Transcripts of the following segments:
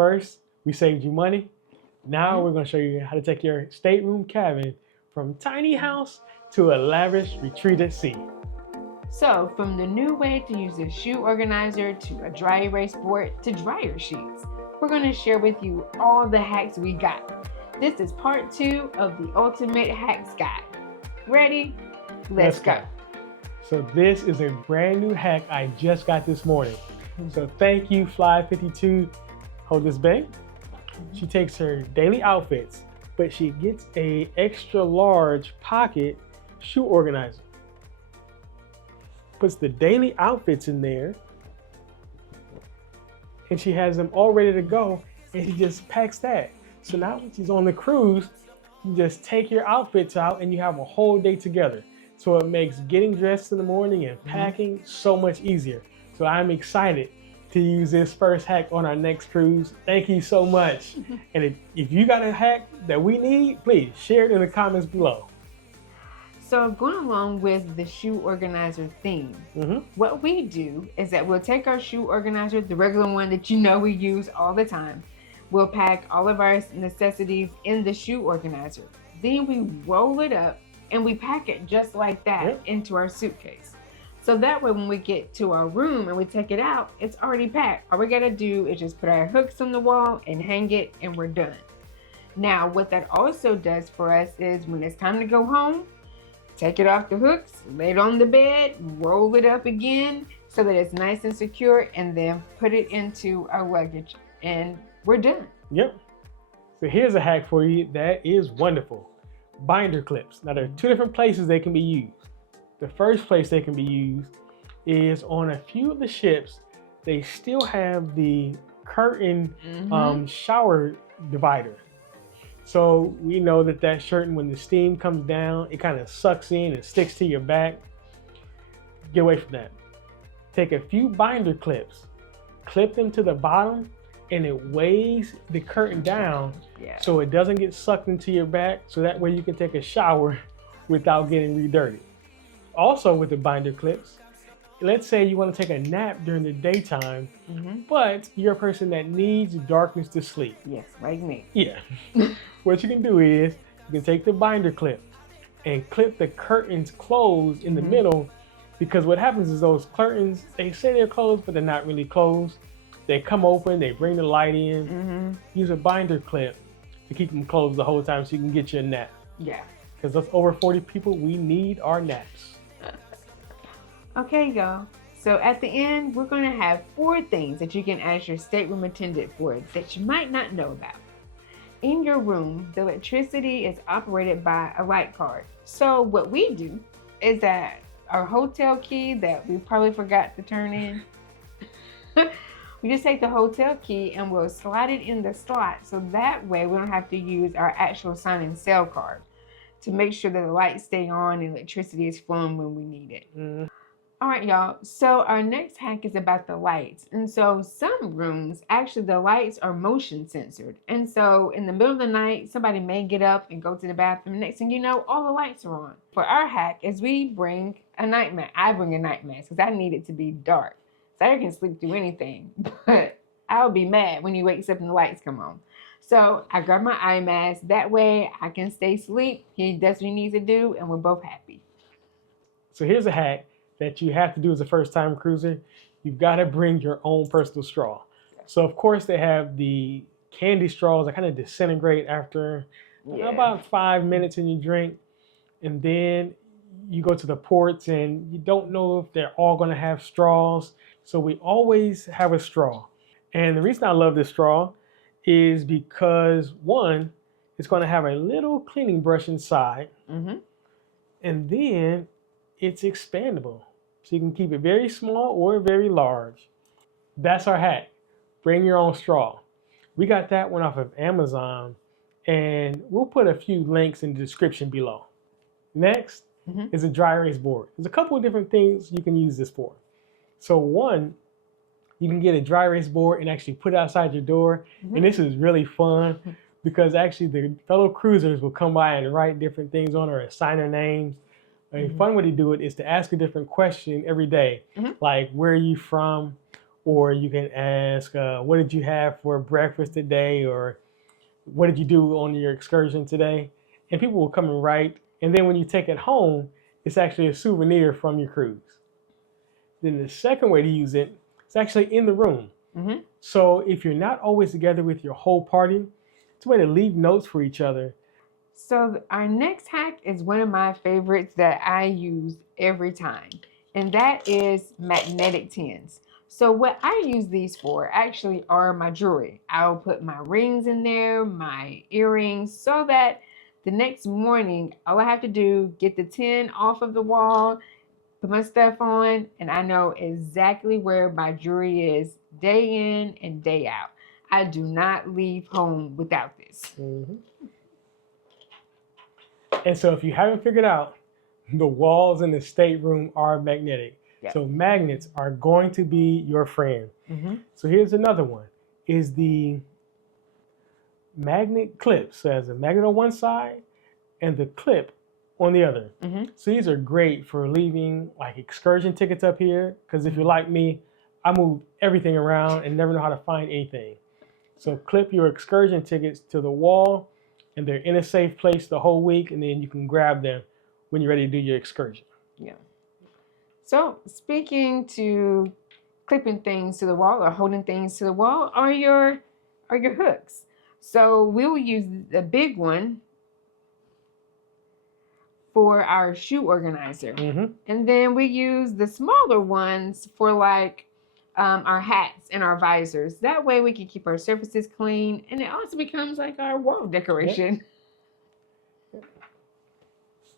First, we saved you money. Now we're going to show you how to take your stateroom cabin from tiny house to a lavish retreat at sea. So, from the new way to use a shoe organizer to a dry erase board to dryer sheets, we're going to share with you all the hacks we got. This is part 2 of the Ultimate Hacks Guide. Ready? Let's go. So this is a brand new hack I just got this morning. So thank you, Fly52. Hold this bag. She takes her daily outfits, but she gets a extra large pocket shoe organizer. Puts the daily outfits in there, and she has them all ready to go, and she just packs that. So now when she's on the cruise, you just take your outfits out and you have a whole day together. So it makes getting dressed in the morning and packing so much easier. So I'm excited to use this first hack on our next cruise. Thank you so much. And if you got a hack that we need, please share it in the comments below. So going along with the shoe organizer theme, what we do is that we'll take our shoe organizer, the regular one that you know we use all the time. We'll pack all of our necessities in the shoe organizer. Then we roll it up and we pack it just like that into our suitcase. So that way when we get to our room and we take it out, it's already packed. All we gotta do is just put our hooks on the wall and hang it and we're done. Now what that also does for us is when it's time to go home, take it off the hooks, lay it on the bed, roll it up again so that it's nice and secure, and then put it into our luggage and we're done. Yep. So here's a hack for you that is wonderful. Binder clips. Now there are 2 different places they can be used. The first place they can be used is on a few of the ships. They still have the curtain shower divider. So we know that curtain, when the steam comes down, it kind of sucks in and sticks to your back. Get away from that. Take a few binder clips, clip them to the bottom, and it weighs the curtain down so it doesn't get sucked into your back, so that way you can take a shower without getting re-dirty. Also with the binder clips, let's say you want to take a nap during the daytime, but you're a person that needs darkness to sleep. Yes, like me. Yeah. What you can do is you can take the binder clip and clip the curtains closed in the middle, because what happens is those curtains, they say they're closed, but they're not really closed. They come open, they bring the light in. Use a binder clip to keep them closed the whole time so you can get your nap. Yeah. Because us over 40 people, we need our naps. Okay, y'all. So at the end, we're going to have 4 things that you can ask your stateroom attendant for that you might not know about. In your room, the electricity is operated by a light card. So what we do is that our hotel key that we probably forgot to turn in, we just take the hotel key and we'll slide it in the slot, so that way we don't have to use our actual sign and sell card to make sure that the lights stay on and electricity is flowing when we need it. All right, y'all. So our next hack is about the lights. And so some rooms, actually the lights are motion censored. And so in the middle of the night, somebody may get up and go to the bathroom. Next thing you know, all the lights are on. For our hack is we bring a night mask. I bring a night mask because I need it to be dark. So I can sleep through anything, but I'll be mad when he wakes up and the lights come on. So I grab my eye mask. That way I can stay asleep. He does what he needs to do and we're both happy. So here's a hack that you have to do as a first-time cruiser. You've got to bring your own personal straw. So of course they have the candy straws that kind of disintegrate after about 5 minutes in your drink. And then you go to the ports and you don't know if they're all going to have straws. So we always have a straw. And the reason I love this straw is because, one, it's going to have a little cleaning brush inside. And then it's expandable. So you can keep it very small or very large. That's our hack. Bring your own straw. We got that one off of Amazon, and we'll put a few links in the description below. Next is a dry erase board. There's a couple of different things you can use this for. So one, you can get a dry erase board and actually put it outside your door. And this is really fun because actually the fellow cruisers will come by and write different things on or assign their names. A fun way to do it is to ask a different question every day, like where are you from, or you can ask, what did you have for breakfast today, or what did you do on your excursion today? And people will come and write. And then when you take it home, it's actually a souvenir from your cruise. Then the second way to use it, it's actually in the room. Mm-hmm. So if you're not always together with your whole party, it's a way to leave notes for each other. So our next hack is one of my favorites that I use every time, and that is magnetic tins. So what I use these for actually are my jewelry. I'll put my rings in there, my earrings, so that the next morning, all I have to do, get the tin off of the wall, put my stuff on, and I know exactly where my jewelry is day in and day out. I do not leave home without this. Mm-hmm. And so if you haven't figured out, the walls in the stateroom are magnetic. Yep. So magnets are going to be your friend. Mm-hmm. So here's another one, is the magnet clips. So it has a magnet on one side and the clip on the other. Mm-hmm. So these are great for leaving like excursion tickets up here, because if you're like me, I move everything around and never know how to find anything. So clip your excursion tickets to the wall, and they're in a safe place the whole week, and then you can grab them when you're ready to do your excursion. Yeah. So speaking to clipping things to the wall or holding things to the wall are your hooks. So we'll use the big one for our shoe organizer. Mm-hmm. And then we use the smaller ones for like our hats and our visors. That way we can keep our surfaces clean, and it also becomes like our wall decoration. Yep.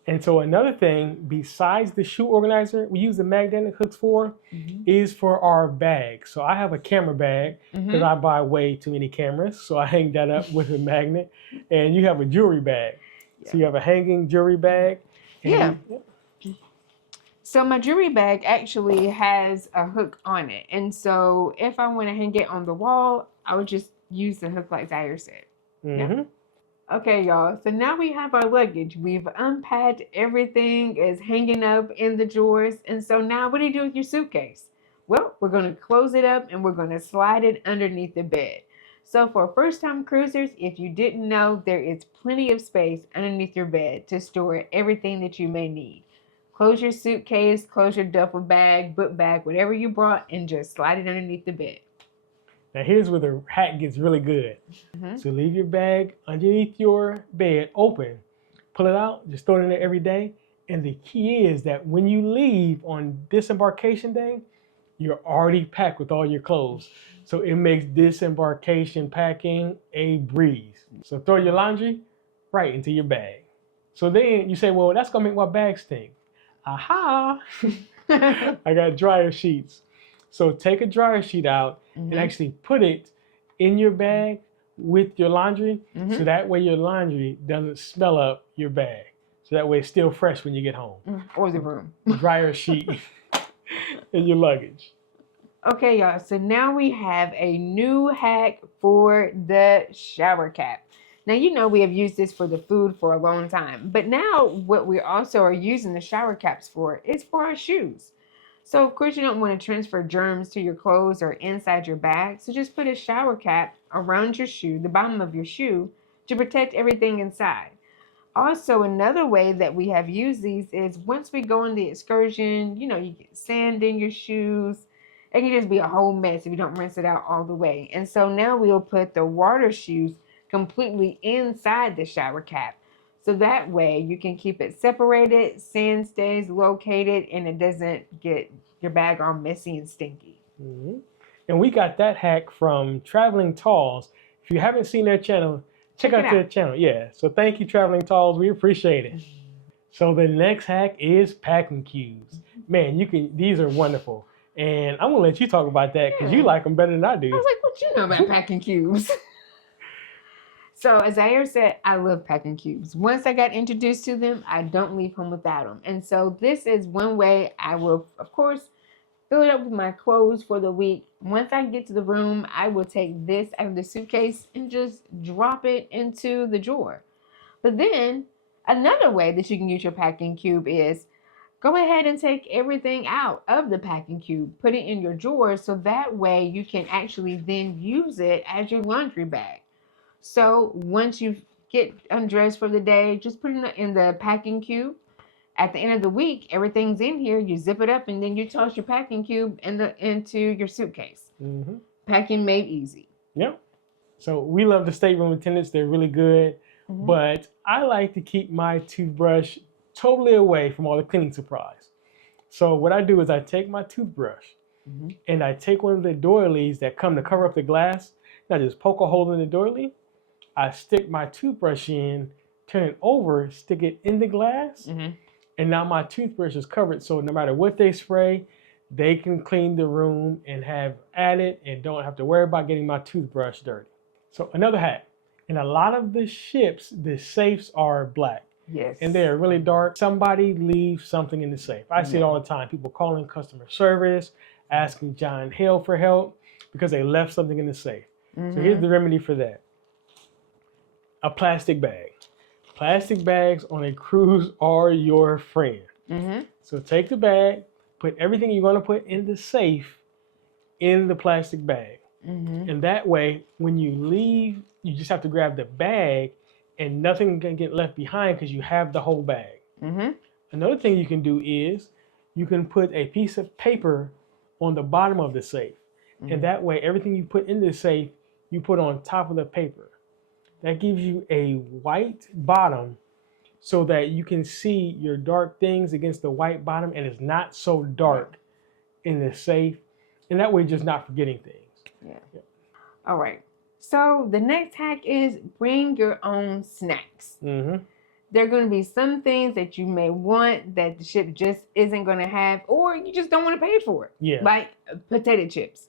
And so another thing, besides the shoe organizer, we use the magnetic hooks for, is for our bags. So I have a camera bag because I buy way too many cameras. So I hang that up with a magnet. And you have a jewelry bag. Yeah. So you have a hanging jewelry bag. Yeah. So my jewelry bag actually has a hook on it. And so if I want to hang it on the wall, I would just use the hook like Zaire said. Mm-hmm. Yeah. Okay, y'all. So now we have our luggage. We've unpacked everything is hanging up in the drawers. And so now what do you do with your suitcase? Well, we're going to close it up and we're going to slide it underneath the bed. So for first-time cruisers, if you didn't know, there is plenty of space underneath your bed to store everything that you may need. Close your suitcase, close your duffel bag, book bag, whatever you brought, and just slide it underneath the bed. Now here's where the hack gets really good. Mm-hmm. So leave your bag underneath your bed open. Pull it out, just throw it in there every day. And the key is that when you leave on disembarkation day, you're already packed with all your clothes. So it makes disembarkation packing a breeze. So throw your laundry right into your bag. So then you say, well, that's gonna make my bag stink. Aha! I got dryer sheets. So take a dryer sheet out and actually put it in your bag with your laundry. So that way your laundry doesn't smell up your bag. So that way it's still fresh when you get home. Or the room. Dryer sheet in your luggage. Okay, y'all. So now we have a new hack for the shower cap. Now, you know we have used this for the food for a long time, but now what we also are using the shower caps for is for our shoes. So, of course, you don't want to transfer germs to your clothes or inside your bag, so just put a shower cap around your shoe, the bottom of your shoe, to protect everything inside. Also, another way that we have used these is once we go on the excursion, you know, you get sand in your shoes. It can just be a whole mess if you don't rinse it out all the way. And so now we'll put the water shoes completely inside the shower cap. So that way you can keep it separated, sand stays located, and it doesn't get your bag all messy and stinky. Mm-hmm. And we got that hack from Traveling Talls. If you haven't seen their channel, check out their channel. Yeah. So thank you, Traveling Talls. We appreciate it. So the next hack is packing cubes. Man, these are wonderful. And I'm gonna let you talk about that because you like them better than I do. I was like, what you know about packing cubes? So as Zaire said, I love packing cubes. Once I got introduced to them, I don't leave home without them. And so this is one way I will, of course, fill it up with my clothes for the week. Once I get to the room, I will take this out of the suitcase and just drop it into the drawer. But then another way that you can use your packing cube is go ahead and take everything out of the packing cube, put it in your drawer, so that way you can actually then use it as your laundry bag. So once you get undressed for the day, just put it in the packing cube. At the end of the week, everything's in here. You zip it up, and then you toss your packing cube into your suitcase. Mm-hmm. Packing made easy. Yep. So we love the stateroom attendants. They're really good. Mm-hmm. But I like to keep my toothbrush totally away from all the cleaning supplies. So what I do is I take my toothbrush Mm-hmm. and I take one of the doilies that come to cover up the glass. And I just poke a hole in the doily. I stick my toothbrush in, turn it over, stick it in the glass. Mm-hmm. And now my toothbrush is covered. So no matter what they spray, they can clean the room and have at it and don't have to worry about getting my toothbrush dirty. So another hack. In a lot of the ships, the safes are black. Yes. And they are really dark. Somebody leaves something in the safe. I see it all the time. People calling customer service, asking John Hill for help because they left something in the safe. Mm-hmm. So here's the remedy for that. A plastic bag. Plastic bags on a cruise are your friend. Mm-hmm. So take the bag, put everything you're going to put in the safe in the plastic bag. Mm-hmm. And that way, when you leave, you just have to grab the bag and nothing can get left behind because you have the whole bag. Mm-hmm. Another thing you can do is you can put a piece of paper on the bottom of the safe. Mm-hmm. And that way, everything you put in the safe, you put on top of the paper. That gives you a white bottom so that you can see your dark things against the white bottom and it's not so dark in the safe. And that way, you're just not forgetting things. Yeah. All right. So the next hack is bring your own snacks. Mm-hmm. There are going to be some things that you may want that the ship just isn't going to have, or you just don't want to pay for it. Yeah. Like potato chips.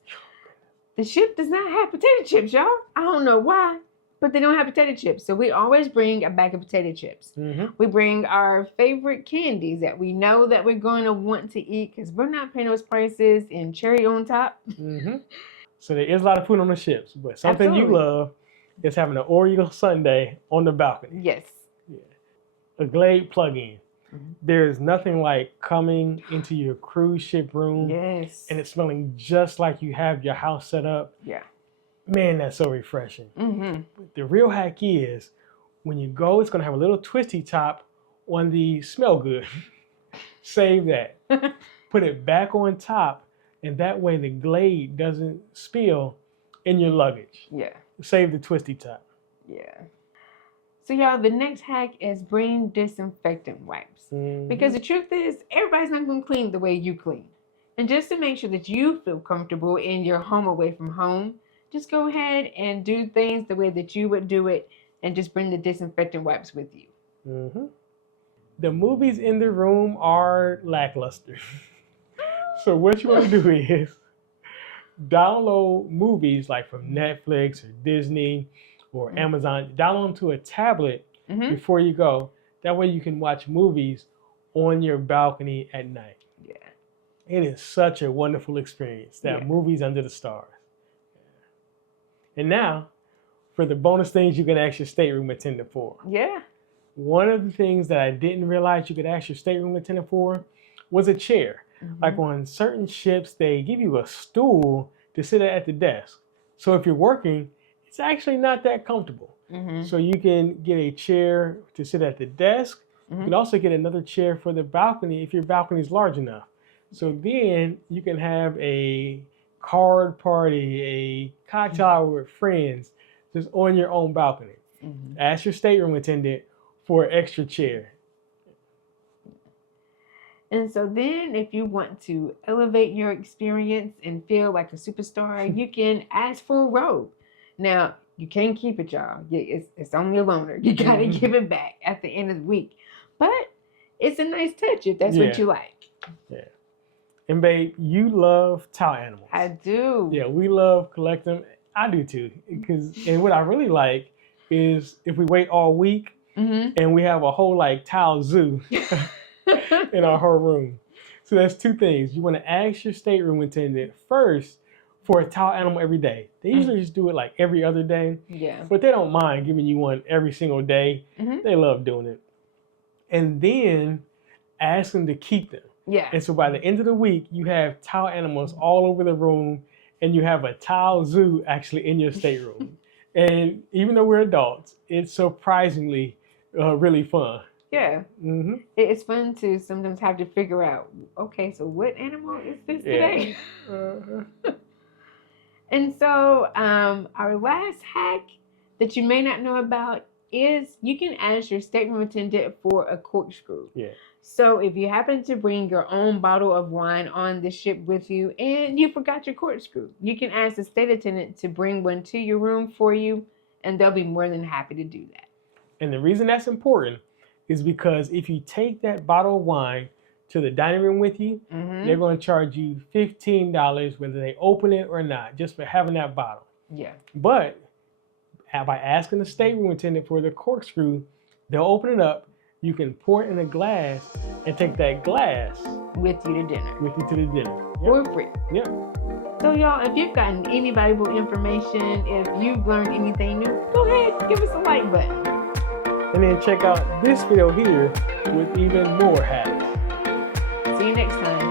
The ship does not have potato chips, y'all. I don't know why, but they don't have potato chips. So we always bring a bag of potato chips. Mm-hmm. We bring our favorite candies that we know that we're going to want to eat because we're not paying those prices in cherry on top. Mm-hmm. So there is a lot of food on the ships, but something Absolutely. you love is having an Oreo sundae on the balcony. Yes. Yeah. A Glade plug-in. Mm-hmm. There's nothing like coming into your cruise ship room Yes. and it's smelling just like you have your house set up. Yeah. Man, that's so refreshing. Mm-hmm. The real hack is when you go, it's going to have a little twisty top on the smell good. Save that. Put it back on top. And that way the Glade doesn't spill in your luggage. Yeah. Save the twisty top. Yeah. So y'all, the next hack is bring disinfectant wipes. Mm-hmm. Because the truth is, everybody's not going to clean the way you clean. And just to make sure that you feel comfortable in your home away from home, just go ahead and do things the way that you would do it and just bring the disinfectant wipes with you. Mm-hmm. The movies in the room are lackluster. So what you want to do is download movies like from Netflix or Disney or Amazon. Download them to a tablet before you go. That way you can watch movies on your balcony at night. Yeah. It is such a wonderful experience. That movies under the stars. And now for the bonus things you can ask your stateroom attendant for. Yeah. One of the things that I didn't realize you could ask your stateroom attendant for was a chair. Like on certain ships, they give you a stool to sit at the desk. So if you're working, it's actually not that comfortable. So you can get a chair to sit at the desk. You can also get another chair for the balcony if your balcony is large enough. So then you can have a card party, a cocktail hour with friends, just on your own balcony. Ask your stateroom attendant for an extra chair. And so then if you want to elevate your experience and feel like a superstar, you can ask for a robe. Now, you can't keep it, y'all. It's only a loaner. You got to give it back at the end of the week. But it's a nice touch if that's what you like. Yeah. And babe, you love towel animals. I do. Yeah, we love collecting them. I do too. And what I really like is if we wait all week and we have a whole like towel zoo in our whole room. So that's two things. You want to ask your stateroom attendant first for a towel animal every day. They usually just do it like every other day. Yeah. But they don't mind giving you one every single day. They love doing it. And then ask them to keep them. Yeah. And so by the end of the week, you have towel animals all over the room, and you have a towel zoo actually in your stateroom. And even though we're adults, it's surprisingly really fun. Yeah. Mm-hmm. It's fun to sometimes have to figure out, okay, so what animal is this today? And so our last hack that you may not know about is you can ask your stateroom attendant for a corkscrew. Yeah. So if you happen to bring your own bottle of wine on the ship with you and you forgot your corkscrew, you can ask the state attendant to bring one to your room for you, and they'll be more than happy to do that. And the reason that's important is because if you take that bottle of wine to the dining room with you, they're going to charge you $15 whether they open it or not, just for having that bottle. Yeah. But by asking the stateroom attendant for the corkscrew, they'll open it up. You can pour it in a glass and take that glass with you to dinner. With you to the dinner. For free. Yep. So y'all, if you've gotten any valuable information, if you've learned anything new, go ahead, give us a like button. And then check out this video here with even more hacks. See you next time.